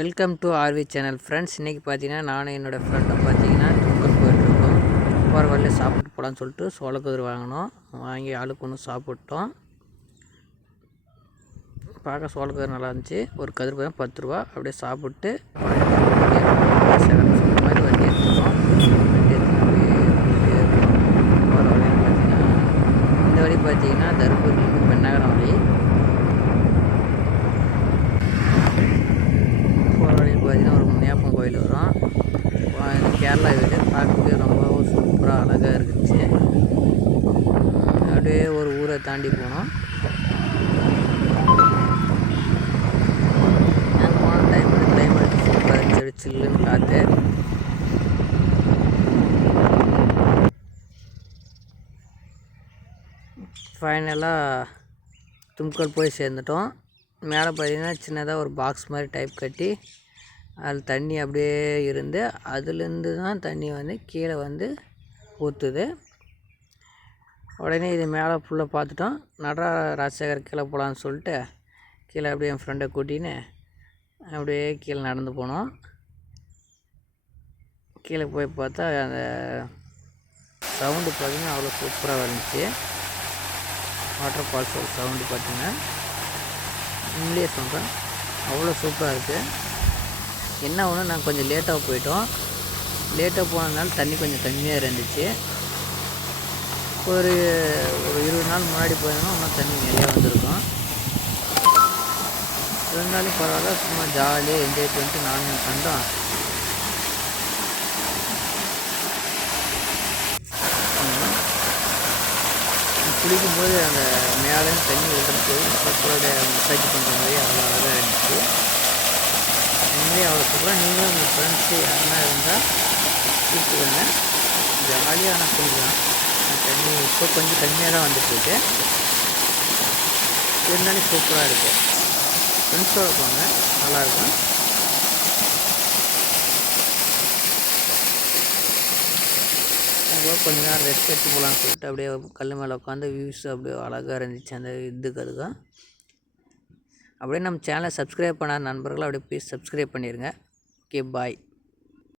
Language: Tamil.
Welcome to RV channel friends. இன்றைக்கி பார்த்தீங்கன்னா நானும் என்னோடய ஃப்ரெண்டும் பார்த்தீங்கன்னா தும்கல் போயிட்டுருக்கோம். போகிற வழியில் சாப்பிட்டு போகலான்னு சொல்லிட்டு சோளக்கதிர் வாங்கினோம். வாங்கி ஆளுக்கு ஒன்று சாப்பிட்டோம். பார்க்க சோளக்கதிர் நல்லா இருந்துச்சு. ஒரு கதிர் பார்த்தா 10 ரூபா. அப்படியே சாப்பிட்டு மாதிரி வண்டி எடுத்துட்டோம். வண்டி எடுத்து போகிற வழியில் பார்த்தீங்கன்னா இந்த வழி பார்த்தீங்கன்னா தருமபுரியிலேருந்து பெண்ணாகரம் வழி. பார்த்தீங்கன்னா ஒரு முனியப்பன் கோயில் வரும். கேரளா வீடு பார்க்கவே ரொம்ப சூப்பராக அழகாக இருந்துச்சு. அப்படியே ஒரு ஊரை தாண்டி போனோம். நாங்கள் போன கிளைமேட் சூப்பராக இருந்துச்சு. சில்லுன்னு காற்று. ஃபைனலாக தும்கல் போய் சேர்ந்துட்டோம். மேலே பார்த்தீங்கன்னா சின்னதாக ஒரு பாக்ஸ் மாதிரி டைப் கட்டி அதில் தண்ணி அப்படியே இருந்து அதுலேருந்து தான் தண்ணி வந்து கீழே வந்து ஊற்றுது. உடனே இது மேலே ஃபுல்லாக பார்த்துட்டோம். ராஜசேகர் கீழே போகலான்னு சொல்லிட்டு கீழே அப்படியே என் ஃப்ரெண்டை கூட்டின்னு அப்படியே கீழே நடந்து போனோம். கீழே போய் பார்த்தா அந்த சவுண்டு பார்த்திங்கன்னா அவ்வளோ சூப்பராக இருந்துச்சு. வாட்டர் ஃபால்ஸ் சவுண்டு பார்த்திங்கன்னா உண்மையிலே சொல்கிறேன் அவ்வளோ சூப்பராக இருக்குது. என்ன ஒன்று நாங்கள் கொஞ்சம் லேட்டாக போயிட்டோம். லேட்டாக போனதுனால தண்ணி கொஞ்சம் கம்மியாக இருந்துச்சு. ஒரு 20 நாள் முன்னாடி போயிருந்தோம்னா இன்னும் தண்ணி நிறையா வந்திருக்கும். இருந்தாலும் பரவாயில்ல, சும்மா ஜாலியாக என்ஜாய் பண்ணிட்டு நானும் கண்டோம். குளிக்கும்போது அந்த மேலே தண்ணி விழுறது மக்களோட மசாஜ் பண்ணுற மாதிரி அவ்வளோ அழகாக இருந்துச்சு. நீங்களே அவ்வளோ சூப்பராக நீங்களும் உங்கள் ஃப்ரெண்ட்ஸு யாருன்னா இருந்தால் கூப்பிட்டுக்கோங்க. ஜாலியாக ஆனால் குளிக்கலாம். தண்ணி இப்போ கொஞ்சம் கம்மியாக தான் வந்துட்டுருக்கு. இருந்தாலும் சூப்பராக இருக்குது. ஃப்ரெண்ட்ஸோட போங்க, நல்லாயிருக்கும். கொஞ்ச நேரம் ரெஸ்ட் எடுத்து போகலான்னு சொல்லிட்டு அப்படியே கல் மேலே உட்காந்து வியூஸ் அப்படியே அழகாக இருந்துச்சு அந்த இதுக்கு. அப்படியே நம்ம சேனலை சப்ஸ்கிரைப் பண்ணாத நண்பர்கள் அப்படியே ப்ளீஸ் சப்ஸ்கிரைப் பண்ணிடுங்க. ஓகே, பாய்.